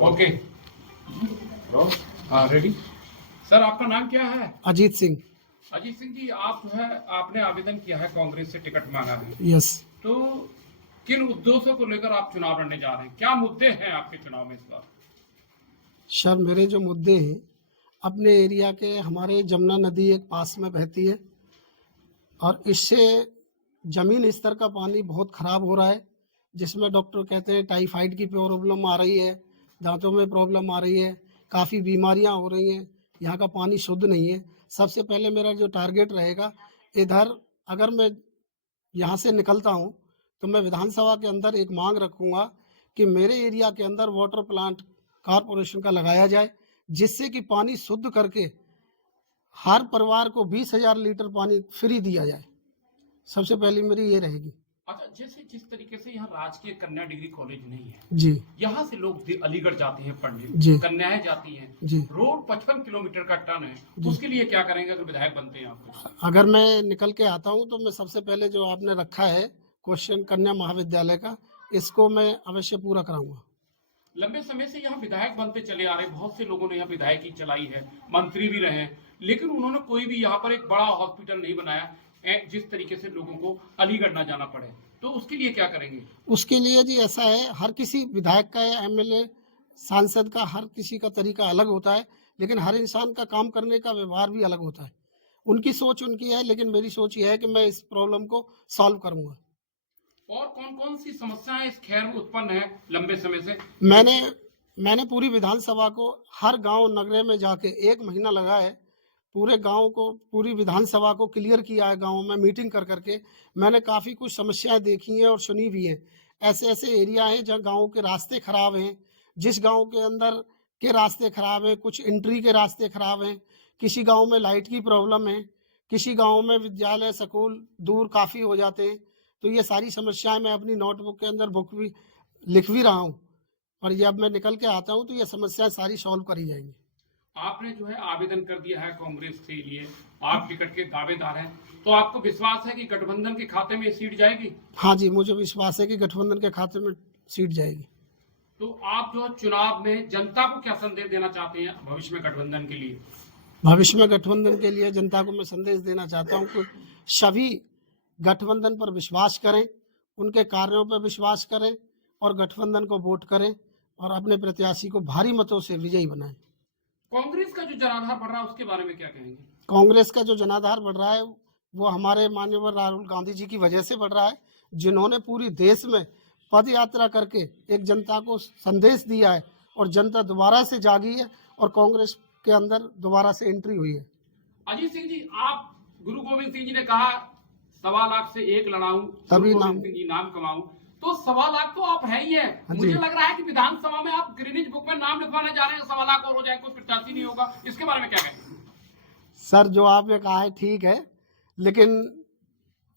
Okay. हाँ, ready. Sir, आपका नाम क्या है? अजीत सिंह। अजीत सिंह जी, आप जो है आपने आवेदन किया है, कांग्रेस से टिकट मांगा है, यस। तो किन उद्देश्यों को लेकर आप चुनाव लड़ने जा रहे हैं? क्या मुद्दे हैं आपके चुनाव में इस बार? सर, मेरे जो मुद्दे हैं, अपने एरिया के हमारे जमुना नदी एक पास में बहती है और इससे ज़मीन स्तर का पानी बहुत ख़राब हो रहा है, जिसमें डॉक्टर कहते हैं टाइफाइड की प्रॉब्लम आ रही है, दांतों में प्रॉब्लम आ रही है, काफ़ी बीमारियां हो रही हैं। यहाँ का पानी शुद्ध नहीं है। सबसे पहले मेरा जो टारगेट रहेगा, इधर अगर मैं यहाँ से निकलता हूँ तो मैं विधानसभा के अंदर एक मांग रखूँगा कि मेरे एरिया के अंदर वाटर प्लांट कॉरपोरेशन का लगाया जाए, जिससे कि पानी शुद्ध करके हर परिवार को 20,000 लीटर पानी फ्री दिया जाए। सबसे पहली मेरी ये रहेगी। अच्छा, जैसे जिस तरीके से यहाँ राजकीय कन्या डिग्री कॉलेज नहीं है, जी यहाँ से लोग अलीगढ़ जाते हैं पढ़ने, जी कन्याएं जाती हैं, जी रोड 55 किलोमीटर का टन है, जी। उसके लिए क्या करेंगे अगर विधायक बनते हैं आप? अगर मैं निकल के आता हूँ तो मैं सबसे पहले जो आपने रखा है क्वेश्चन कन्या महाविद्यालय का, इसको मैं अवश्य पूरा कराऊंगा। लंबे समय से यहाँ विधायक बनते चले आ रहे, बहुत से लोगों ने यहाँ विधायकी चलाई है, मंत्री भी रहे, लेकिन उन्होंने कोई भी यहाँ पर एक बड़ा हॉस्पिटल नहीं बनाया, जिस तरीके से लोगों को अलीगढ़ ना जाना पड़े, तो उसके लिए क्या करेंगे? उसके लिए जी ऐसा है, हर किसी विधायक का या एमएलए सांसद का हर किसी का तरीका अलग होता है, लेकिन हर इंसान का काम करने का व्यवहार भी अलग होता है। उनकी सोच उनकी है, लेकिन मेरी सोच ये है कि मैं इस प्रॉब्लम को सॉल्व करूंगा। और कौन कौन सी समस्याएं इस खैर में उत्पन्न है लंबे समय से? मैंने मैंने पूरी विधानसभा को हर गांव नगरे में जाके 1 महीना लगा है, पूरे गांव को पूरी विधानसभा को क्लियर किया है। गांव में मीटिंग कर करके मैंने काफ़ी कुछ समस्याएं देखी हैं और सुनी भी हैं। ऐसे ऐसे एरिया हैं जहाँ गांव के रास्ते खराब हैं, जिस गांव के अंदर के रास्ते खराब हैं, कुछ एंट्री के रास्ते खराब हैं, किसी गांव में लाइट की प्रॉब्लम है, किसी गांव में विद्यालय स्कूल दूर काफ़ी हो जाते हैं। तो ये सारी समस्याएं मैं अपनी नोटबुक के अंदर बुक भी लिख भी रहा हूँ, और जब मैं निकल के आता हूँ तो ये समस्याएं सारी सॉल्व करी जाएंगी। आपने जो है आवेदन कर दिया है कांग्रेस के लिए, आप टिकट के दावेदार हैं, तो आपको विश्वास है कि गठबंधन के खाते में सीट जाएगी? हाँ जी, मुझे विश्वास है कि गठबंधन के खाते में सीट जाएगी। तो आप जो चुनाव में जनता को क्या संदेश देना चाहते हैं भविष्य में गठबंधन के लिए? भविष्य में गठबंधन के लिए जनता को मैं संदेश देना चाहता हूँ कि सभी गठबंधन पर विश्वास करें, उनके कार्यों पर विश्वास करें और गठबंधन को वोट करें और अपने प्रत्याशी को भारी मतों से विजयी बनाएं। कांग्रेस का जो जनाधार बढ़ रहा है उसके बारे में क्या कहेंगे? कांग्रेस का जो जनाधार बढ़ रहा है वो हमारे माननीय राहुल गांधी जी की वजह से बढ़ रहा है, जिन्होंने पूरी देश में पद यात्रा करके एक जनता को संदेश दिया है और जनता दोबारा से जागी है और कांग्रेस के अंदर दोबारा से एंट्री हुई है। अजीत सिंह जी, आप गुरु गोविंद सिंह जी ने कहा 1.25 लाख से एक लड़ाऊं, तभी गुरु नाम गोविंद सिंह जी नाम कमाऊं, तो 1.25 लाख तो आप है ही है। हाँ जी। मुझे लग रहा है कि विधानसभा में आप गिनीज बुक में नाम लिखवाने जा रहे हैं, 1.25 लाख और हो जाए, कोई प्रत्याशी नहीं होगा, इसके बारे में क्या कहेंगे? सर, जो आपने कहा है ठीक है, लेकिन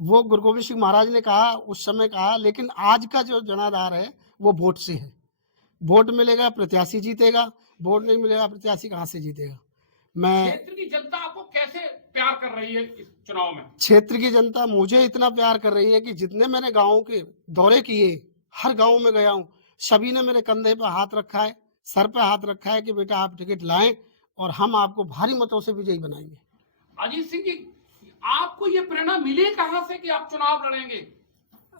वो गुरु गोविंद सिंह महाराज ने कहा, उस समय कहा, लेकिन आज का जो जनाधार है वो वोट से है। वोट मिलेगा प्रत्याशी जीतेगा, वोट नहीं मिलेगा प्रत्याशी कहाँ से जीतेगा। मैं क्षेत्र की जनता आपको कैसे प्यार कर रही है इस चुनाव में? क्षेत्र की जनता मुझे इतना प्यार कर रही है कि जितने मैंने गाँव के दौरे किए, हर गाँव में गया हूँ, सभी ने मेरे कंधे पर हाथ रखा है, सर पे हाथ रखा है कि बेटा आप टिकट लाएं और हम आपको भारी मतों से विजयी बनाएंगे। अजीत सिंह जी, आपको ये प्रेरणा मिली कहां से कि आप चुनाव लड़ेंगे?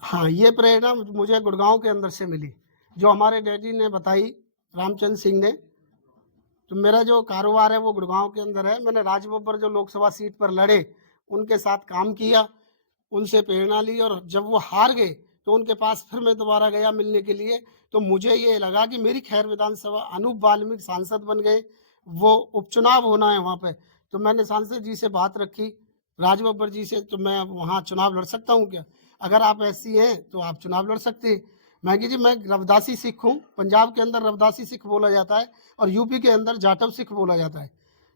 हाँ, ये प्रेरणा मुझे गुड़गांव के अंदर से मिली, जो हमारे डैडी ने बताई, रामचंद्र सिंह ने। तो मेरा जो कारोबार है वो गुड़गांव के अंदर है। मैंने राजबब्बर जो लोकसभा सीट पर लड़े, उनके साथ काम किया, उनसे प्रेरणा ली, और जब वो हार गए तो उनके पास फिर मैं दोबारा गया मिलने के लिए। तो मुझे ये लगा कि मेरी खैर विधानसभा अनूप वाल्मीकि सांसद बन गए, वो उपचुनाव होना है वहाँ पे। तो मैंने सांसद जी से बात रखी, राजबब्बर जी से, तो मैं वहाँ चुनाव लड़ सकता हूँ क्या? अगर आप ऐसी हैं तो आप चुनाव लड़ सकते हैं। मैं कि जी मैं रविदासी सिख हूँ, पंजाब के अंदर रविदासी सिख बोला जाता है और यूपी के अंदर जाटव सिख बोला जाता है,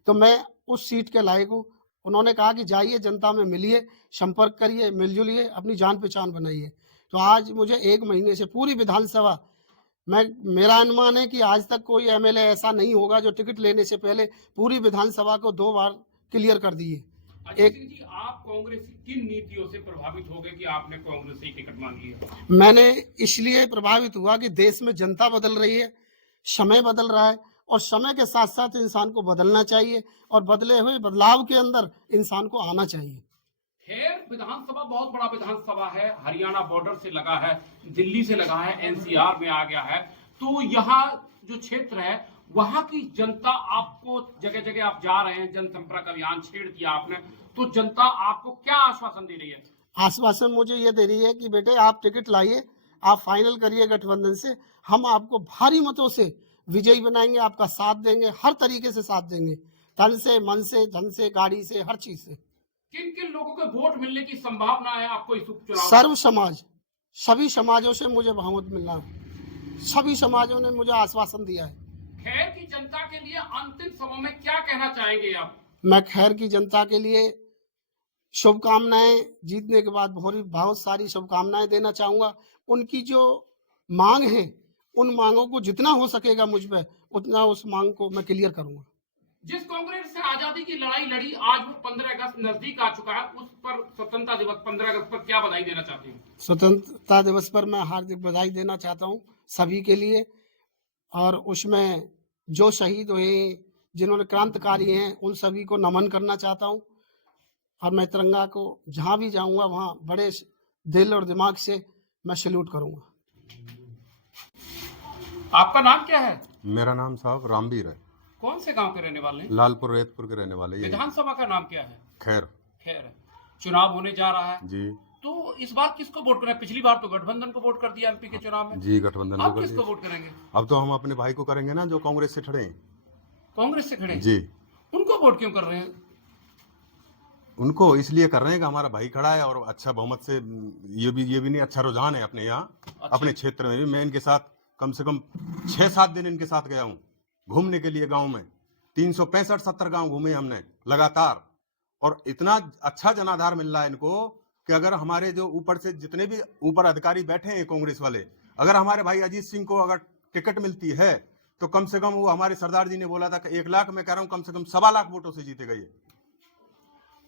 तो मैं उस सीट के लायक हूँ। उन्होंने कहा कि जाइए जनता में मिलिए, संपर्क करिए, मिलजुलिए, अपनी जान पहचान बनाइए। तो आज मुझे 1 महीने से पूरी विधानसभा, मेरा अनुमान है कि आज तक कोई एमएलए ऐसा नहीं होगा जो टिकट लेने से पहले पूरी विधानसभा को 2 बार क्लियर कर दिए। अजीत सिंह जी, आप कांग्रेस की किन नीतियों से प्रभावित हो गए कि आपने कांग्रेस से टिकट मांग लिया? मैंने इसलिए प्रभावित हुआ कि देश में जनता बदल रही है, समय बदल रहा है और समय के साथ साथ इंसान को बदलना चाहिए और बदले हुए बदलाव के अंदर इंसान को आना चाहिए। खैर, विधानसभा बहुत बड़ा विधानसभा है, हरियाणा बॉर्डर से लगा है, दिल्ली से लगा है, एनसीआर में आ गया है। तो यहाँ जो क्षेत्र है वहां की जनता आपको, जगह जगह आप जा रहे हैं, जनसंपर्क अभियान छेड़ दिया आपने, तो जनता आपको क्या आश्वासन दे रही है? आश्वासन मुझे ये दे रही है कि बेटे आप टिकट लाइए, आप फाइनल करिए गठबंधन से, हम आपको भारी मतों से विजयी बनाएंगे, आपका साथ देंगे, हर तरीके से साथ देंगे, तन से, मन से, धन से, गाड़ी से, हर चीज से। किन किन लोगों के वोट मिलने की संभावना है आपको इस उपचुनाव में? सर्व समाज, सभी समाजों से मुझे बहुमत मिलना है, सभी समाजों ने मुझे आश्वासन दिया है। खैर की जनता के लिए अंतिम समय में क्या कहना चाहेंगे आप? मैं खैर की जनता के लिए शुभकामनाएं, जीतने के बाद बहुत सारी शुभकामनाएं देना चाहूंगा। उनकी जो मांग है, उन मांगों को जितना हो सकेगा मुझ पे उतना उस मांग को मैं क्लियर करूंगा। जिस कांग्रेस से आजादी की लड़ाई लड़ी, आज वो 15 अगस्त नजदीक आ चुका है, उस पर स्वतंत्रता दिवस 15 अगस्त पर क्या बधाई देना चाहते हैं? स्वतंत्रता दिवस पर मैं हार्दिक बधाई देना चाहता हूं सभी के लिए, और उसमें जो शहीद हुए, जिन्होंने क्रांतिकारी हैं, उन सभी को नमन करना चाहता हूं। और मैं तिरंगा को जहां भी जाऊंगा वहां बड़े दिल और दिमाग से मैं सैल्यूट करूंगा। आपका नाम क्या है? मेरा नाम साहब रामवीर है। कौन से गांव के रहने वाले हैं? लालपुर रेतपुर के रहने वाले। ये विधानसभा का नाम क्या है? खैर। खैर। चुनाव होने जा रहा है जी। तो इस बार किसको वोट करें? पिछली बार तो गठबंधन को वोट कर दिया एमपी के चुनाव में। जी, गठबंधन अब को कर किसको दिया। वोट करेंगे? अब तो हम अपने भाई को करेंगे ना, जो कांग्रेस से खड़े हैं। कांग्रेस से खड़े? जी। उनको वोट क्यों कर रहे हैं? उनको इसलिए कर रहे हैं कि हमारा भाई खड़ा है और अच्छा बहुमत से, ये भी नहीं, अच्छा रुझान है अपने यहाँ। अच्छा। अपने क्षेत्र में भी मैं इनके साथ कम से कम 6-7 दिन इनके साथ गया हूँ घूमने के लिए गाँव में। 365-70 गाँव घूमे हमने लगातार, और इतना अच्छा जनाधार मिल रहा है इनको कि अगर हमारे जो ऊपर से जितने भी ऊपर अधिकारी बैठे हैं कांग्रेस वाले, अगर हमारे भाई अजीत सिंह को अगर टिकट मिलती है तो कम से कम, वो हमारे सरदार जी ने बोला था कि 1 लाख, मैं कह रहा हूँ कम से कम 1.25 लाख वोटों से जीतेगा ये।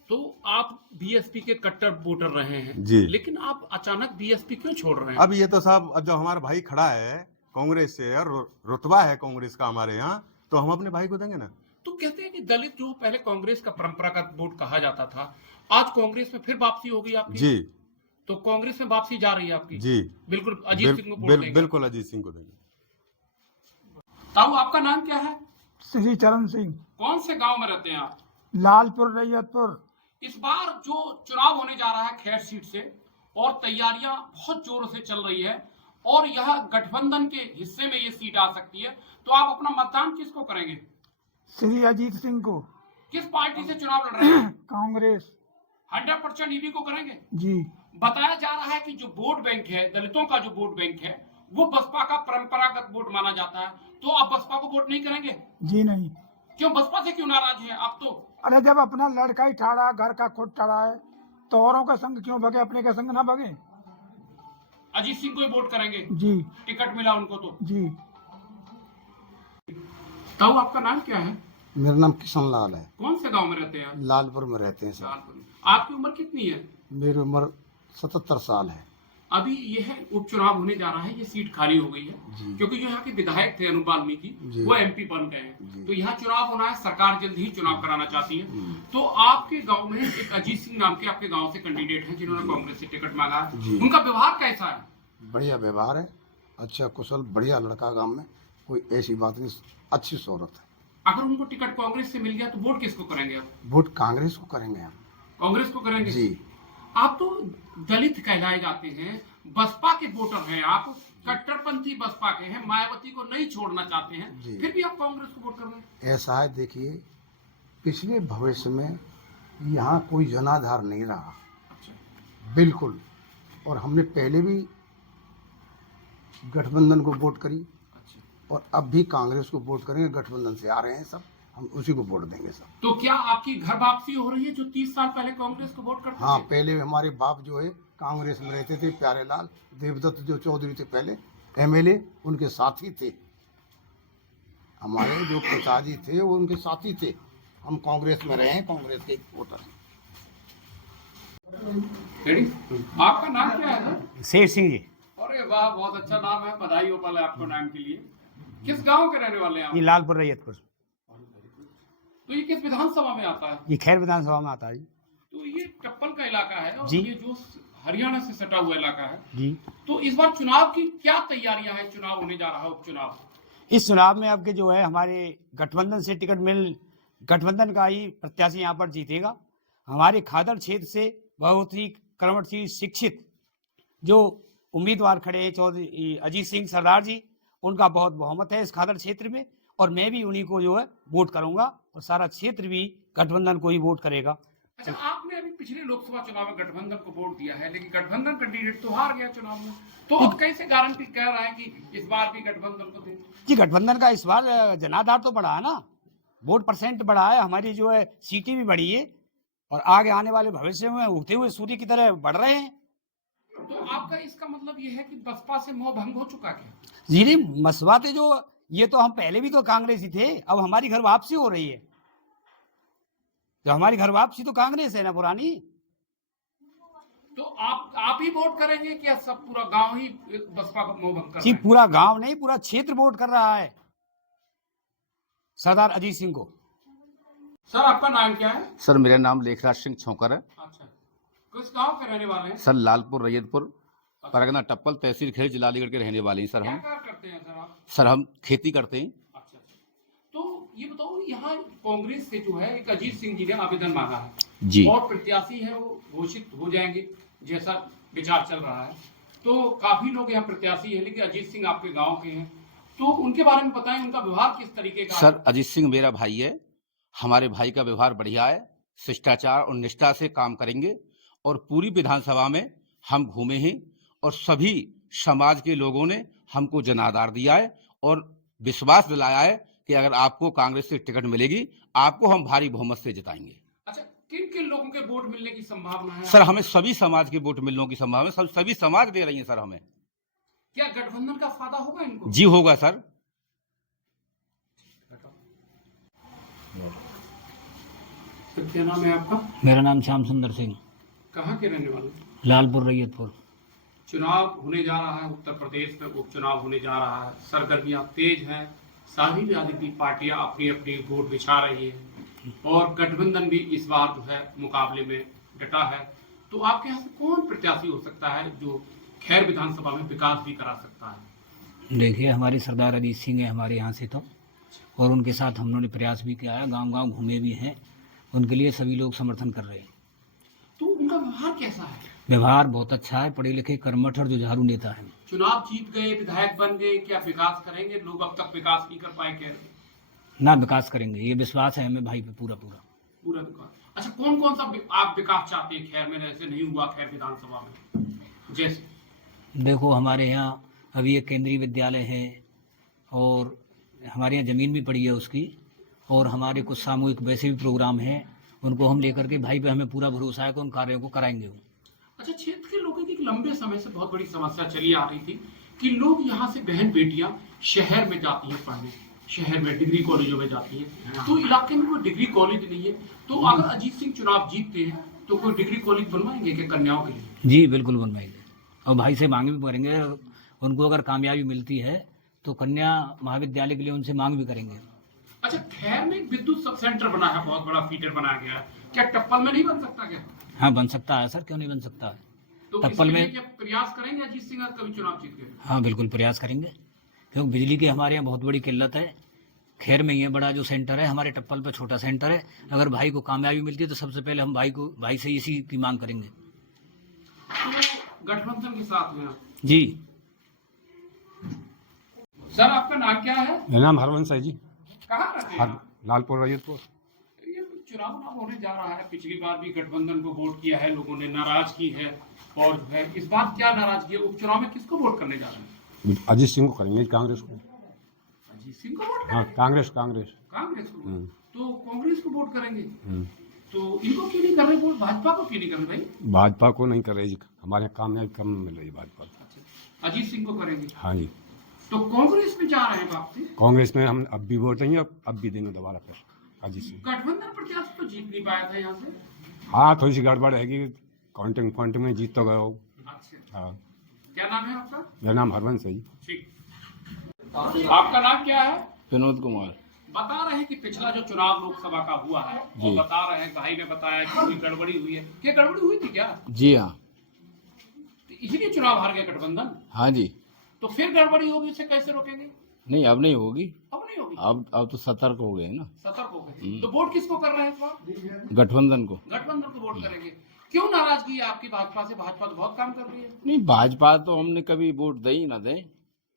तो आप बीएसपी के कट्टर वोटर रहे हैं जी। लेकिन आप अचानक बीएसपी क्यों छोड़ रहे हैं? अब ये तो साहब, अब जो हमारा भाई खड़ा है कांग्रेस से और रुतबा है कांग्रेस का हमारे यहाँ, तो हम अपने भाई को देंगे ना। तो कहते हैं कि दलित जो पहले कांग्रेस का परंपरागत वोट कहा जाता था, आज कांग्रेस में फिर वापसी हो गई आपकी। जी। तो कांग्रेस में वापसी जा रही है आपकी? जी। बिल्कुल अजीत सिंह को वोट देंगे? बिल्कुल अजीत सिंह को देंगे। ताऊ, आपका नाम क्या है? श्री चरण सिंह। कौन से गांव में रहते हैं आप? लालपुर रैयतपुर। इस बार जो चुनाव होने जा रहा है खैर सीट से, और तैयारियां बहुत जोरों से चल रही है, और यह गठबंधन के हिस्से में ये सीट आ सकती है, तो आप अपना मतदान किसको करेंगे? श्री अजीत सिंह को। किस पार्टी से चुनाव लड़ रहे हैं? कांग्रेस। 100% ईवी को करेंगे? जी। बताया जा रहा है कि जो वोट बैंक है, दलितों का जो वोट बैंक है, वो बसपा का परंपरागत वोट माना जाता है, तो आप बसपा को वोट नहीं करेंगे? जी नहीं। क्यों, बसपा से क्यों नाराज हैं आप? तो अरे जब अपना लड़का ही ठाड़ा, घर का खुद ठाड़ा है, तो औरों का संग क्यों भगे, अपने का संग ना भगे। अजीत सिंह को ही वोट करेंगे? जी। टिकट मिला उनको तो? जी। ताऊ, आपका नाम क्या है? मेरा नाम किशन लाल है। कौन से गांव में रहते हैं आप? लालपुर में रहते हैं सर। लालपुर में। आपकी उम्र कितनी है? मेरी उम्र 77 साल है। अभी यह उपचुनाव होने जा रहा है, ये सीट खाली हो गई है क्योंकि जो यहाँ के विधायक थे अनूप वाल्मीकि, वो एमपी बन गए हैं, तो यहाँ चुनाव होना है, सरकार जल्द ही चुनाव कराना चाहती है। तो आपके गांव में एक अजीत सिंह नाम के आपके गांव से कैंडिडेट हैं जिन्होंने कांग्रेस से टिकट मांगा है, उनका व्यवहार कैसा है? बढ़िया व्यवहार है, अच्छा कुशल, बढ़िया लड़का, गांव में कोई ऐसी बात नहीं, अच्छी शोहरत है। अगर उनको टिकट कांग्रेस से मिल गया तो वोट किसको करेंगे आप? वोट कांग्रेस को करेंगे हम। कांग्रेस को करेंगे जी। आप तो दलित कहलाए जाते हैं, बसपा के वोटर हैं आप, कट्टरपंथी बसपा के हैं, मायावती को नहीं छोड़ना चाहते हैं, फिर भी आप कांग्रेस को वोट कर रहे हैं। ऐसा है, देखिए पिछले भविष्य में यहाँ कोई जनाधार नहीं रहा। अच्छा। बिल्कुल। और हमने पहले भी गठबंधन को वोट करी। अच्छा। और अब भी कांग्रेस को वोट करेंगे, गठबंधन से आ रहे हैं सब, हम उसी को वोट देंगे सब। तो क्या आपकी घर वापसी हो रही है जो 30 साल पहले कांग्रेस को वोट करते हाँ, थे? पहले हमारे बाप जो है कांग्रेस में रहते थे, प्यारेलाल देवदत्त जो चौधरी थे पहले एमएलए, उनके साथी थे। हमारे जो पिताजी थे वो उनके साथी थे। हम कांग्रेस में रहे हैं, कांग्रेस के वोटर हैं। आपका नाम क्या है? शेर सिंह जी। अरे वाह, बहुत अच्छा नाम है, बधाई हो पहले आपको नाम के लिए। किस गांव के रहने वाले हैं आप? ये लालपुर रैयतपुर, तो ये किस विधानसभा में आता है? ये खैर विधानसभा में आता है जी। तो ये टप्पल का इलाका है और जी। ये जो हरियाणा से सटा हुआ इलाका है, जी। तो इस बार चुनाव की क्या तैयारियां हैं? चुनाव होने जा रहा है, उपचुनाव। इस चुनाव में अब के जो है हमारे गठबंधन से टिकट गठबंधन का ही प्रत्याशी यहाँ पर जीतेगा। हमारे खादर क्षेत्र से बहुत ही कर्मठशील शिक्षित जो उम्मीदवार खड़े हैं चौधरी अजीत सिंह सरदार जी, उनका बहुत बहुमत है इस खादर क्षेत्र में, और मैं भी उन्हीं को जो है वोट करूंगा और सारा क्षेत्र भी गठबंधन को ही वोट करेगा। अच्छा, आपने अभी पिछले लोकसभा चुनाव में गठबंधन को वोट दिया है, लेकिन गठबंधन कैंडिडेट तो हार गया चुनाव में, तो अब कैसे गारंटी कह रहा है कि इस बार भी गठबंधन को दें? जी, गठबंधन का इस बार जनाधार तो बढ़ा है ना, वोट परसेंट बढ़ा है, हमारी जो है सीटें भी बढ़ी है और आगे आने वाले भविष्य में उगते हुए सूर्य की तरह बढ़ रहे हैं। तो आपका इसका मतलब ये है कि बसपा से मोह भंग हो चुका क्या? जी नहीं, मसवाते जो ये तो हम पहले भी तो कांग्रेस ही थे, अब हमारी घर वापसी हो रही है। तो हमारी घर वापसी तो कांग्रेस है ना पुरानी। तो आप ही वोट करेंगे क्या सब पूरा गांव ही बसपा को मोह भंग कर जी, रहा है? पूरा गांव नहीं, पूरा क्षेत्र वोट कर रहा है सरदार अजीत सिंह को। सर, आपका नाम क्या है? सर, मेरा नाम लेखराज सिंह छोकर है। अच्छा, किस गांव के रहने वाले हैं? सर, लालपुर रैयतपुर, परगना टप्पल, तहसील खेड़, जिला अलीगढ़ के रहने वाले हैं सर क्या हम। कार्य करते हैं सर आप? सर, हम खेती करते हैं। अच्छा, तो ये बताओ, यहाँ कांग्रेस से जो है एक अजीत सिंह जी ने आवेदन मांगा है जी। और प्रत्याशी है वो घोषित हो जाएंगे जैसा विचार चल रहा है, तो काफी लोग यहाँ प्रत्याशी है, लेकिन अजीत सिंह आपके गाँव के हैं, तो उनके बारे में बताएं, उनका व्यवहार किस तरीके का है? सर, अजीत सिंह मेरा भाई है, हमारे भाई का व्यवहार बढ़िया है, शिष्टाचार और निष्ठा से काम करेंगे और पूरी विधानसभा में हम घूमे हैं और सभी समाज के लोगों ने हमको जनाधार दिया है और विश्वास दिलाया है कि अगर आपको कांग्रेस से टिकट मिलेगी, आपको हम भारी बहुमत से जिताएंगे। अच्छा, किन किन लोगों के वोट मिलने की संभावना है? सर, हमें सभी समाज के वोट मिलने की संभावना है, सभी समाज दे रही है सर हमें। क्या गठबंधन का फायदा होगा इनको? जी होगा सर। तो क्या नाम है आपका? मेरा नाम श्याम सुंदर सिंह, कहाँ के रहने वाले? लालपुर रैयतपुर। चुनाव होने जा रहा है, उत्तर प्रदेश में उपचुनाव होने जा रहा है, सरगर्मियां तेज हैं, सारी राजनीतिक पार्टियां अपनी अपनी वोट बिछा रही है और गठबंधन भी इस बार जो है मुकाबले में डटा है। तो आपके यहाँ से कौन प्रत्याशी हो सकता है जो खैर विधानसभा में विकास भी करा सकता है? देखिए, हमारे सरदार अजीत सिंह है हमारे यहाँ से तो, और उनके साथ हम लोगों ने प्रयास भी किया है, गांव गांव घूमे भी हैं, उनके लिए सभी लोग समर्थन कर रहे हैं। तो उनका व्यवहार कैसा है? व्यवहार बहुत अच्छा है, पढ़े लिखे कर्मठ और जुझारू नेता है। चुनाव जीत गए, विधायक बन गए, क्या विकास करेंगे? लोग अब तक विकास नहीं कर पाए, कह रहे हैं। ना, विकास करेंगे, ये विश्वास है हमें भाई पे पूरा पूरा। पूरा विकास। अच्छा, कौन कौन सा आप विकास चाहते हैं खैर में? ऐसे नहीं हुआ खैर विधानसभा में, जैसे देखो, हमारे यहाँ अभी एक केंद्रीय विद्यालय है और हमारे यहाँ ज़मीन भी पड़ी है उसकी, और हमारे कुछ सामूहिक वैसे भी प्रोग्राम हैं, उनको हम लेकर के भाई पे हमें पूरा भरोसा है कि उन कार्यों को कराएंगे वो। अच्छा, क्षेत्र के लोगों की एक लंबे समय से बहुत बड़ी समस्या चली आ रही थी कि लोग यहाँ से बहन बेटियां शहर में जाती हैं पढ़ने, शहर में डिग्री कॉलेजों में जाती हैं, तो इलाके में कोई डिग्री कॉलेज नहीं है, तो अगर अजीत सिंह चुनाव जीतते हैं तो कोई डिग्री कॉलेज बनवाएंगे क्या कन्याओं के लिए? जी बिल्कुल बनवाएंगे, और भाई से मांग भी करेंगे, उनको अगर कामयाबी मिलती है तो कन्या महाविद्यालय के लिए उनसे मांग भी करेंगे। अच्छा, खैर में एक विद्युत सब सेंटर बना है, बहुत बड़ा फीडर बनाया गया है, क्या टप्पल में नहीं बन सकता क्या? हाँ, बन सकता है सर, क्यों नहीं बन सकता है। तो टप्पल में क्या प्रयास करेंगे अजीत सिंह अगर कभी चुनाव जीत गए? हाँ बिल्कुल प्रयास करेंगे, क्योंकि बिजली की हमारे यहाँ बहुत बड़ी किल्लत है। खैर में ये बड़ा जो सेंटर है, हमारे टप्पल पर छोटा सेंटर है, अगर भाई को कामयाबी मिलती है तो सबसे पहले हम भाई से इसी की मांग करेंगे। तो गठबंधन के साथ में आप? जी। सर, आपका नाम क्या है? मेरा नाम हरवंश है जी, कहाँ रहते हैं आप? लालपुर रैयतपुर। ये चुनाव होने जा रहा है, पिछली बार भी गठबंधन को वोट किया है लोगों ने, नाराजगी है, और जो है इस बार क्या नाराजगी है? उपचुनाव में किसको वोट करने जा रहे हैं? अजीत सिंह को करेंगे, कांग्रेस को। अजीत सिंह को वोट हाँ, करेंगे? कांग्रेस कांग्रेस को? तो कांग्रेस को वोट करेंगे, हम्म। तो इनको क्यों नहीं कर रहे वोट? भाजपा को क्यों नहीं कर रहे भाई? भाजपा को नहीं कर रही जी, हमारे कामयाबी कम मिल रही भाजपा को। अच्छा, अजीत सिंह को करेंगे, हाँ जी। तो कांग्रेस में जा रहे हैं वापसी? कांग्रेस में हम अब भी वोट देंगे, अब भी देंगे दोबारा फिर अजीत सिंह। गठबंधन प्रत्याशी तो जीत नहीं पाया था यहाँ से। हाँ, थोड़ी सी गड़बड़ रहेगी, काउंटिंग में जीत तो गए हो। अच्छा, हाँ, क्या नाम है आपका? मेरा नाम हरवंश है जी। ठीक। आपका नाम क्या है? विनोद कुमार। बता रहे हैं कि पिछला जो चुनाव लोकसभा का हुआ है वो जी। बता रहे हैं, भाई ने बताया कि कोई गड़बड़ी हुई है। क्या गड़बड़ी हुई थी क्या? जी हाँ। तो इसलिए चुनाव हार गया गठबंधन? हाँ जी। तो फिर गड़बड़ी होगी, उसे कैसे रोकेंगे? नहीं, अब नहीं होगी। अब नहीं होगी। अब तो सतर्क हो गए ना। सतर्क हो गए। तो वोट किसको कर रहे हैं इस बार? गठबंधन को। गठबंधन को वोट करेंगे। क्यों नाराजगी है आपकी भाजपा से? भाजपा तो बहुत काम कर रही है। नहीं, भाजपा तो हमने कभी वोट दे ही ना दे।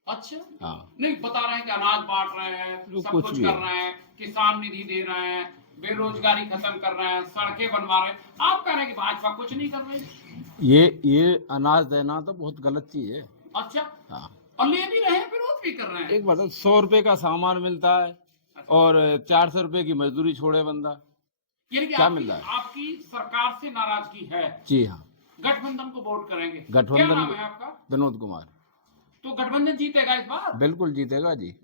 अच्छा। हाँ। नहीं, बता रहे हैं कि अनाज बांट रहे हैं, जो सब कुछ कुछ भी कर है। रहे हैं, किसान निधि दे रहे हैं, बेरोजगारी खत्म कर रहे हैं, सड़कें बनवा रहे हैं। आप कह रहे हैं कि भाजपा कुछ नहीं कर रही। ये अनाज देना तो बहुत गलत चीज है। अच्छा। हाँ। और ले भी रहे हैं, विरोध भी कर रहे हैं। एक बात, 100 रुपए का सामान मिलता है और 400 रुपए की मजदूरी छोड़े बंदा। यानी कि क्या मिल रहा है? आपकी सरकार से नाराजगी है। जी हाँ। गठबंधन को वोट करेंगे। गठबंधन क्या नाम है आपका? विनोद कुमार। तो गठबंधन जीतेगा इस बार? बिल्कुल जीतेगा जी।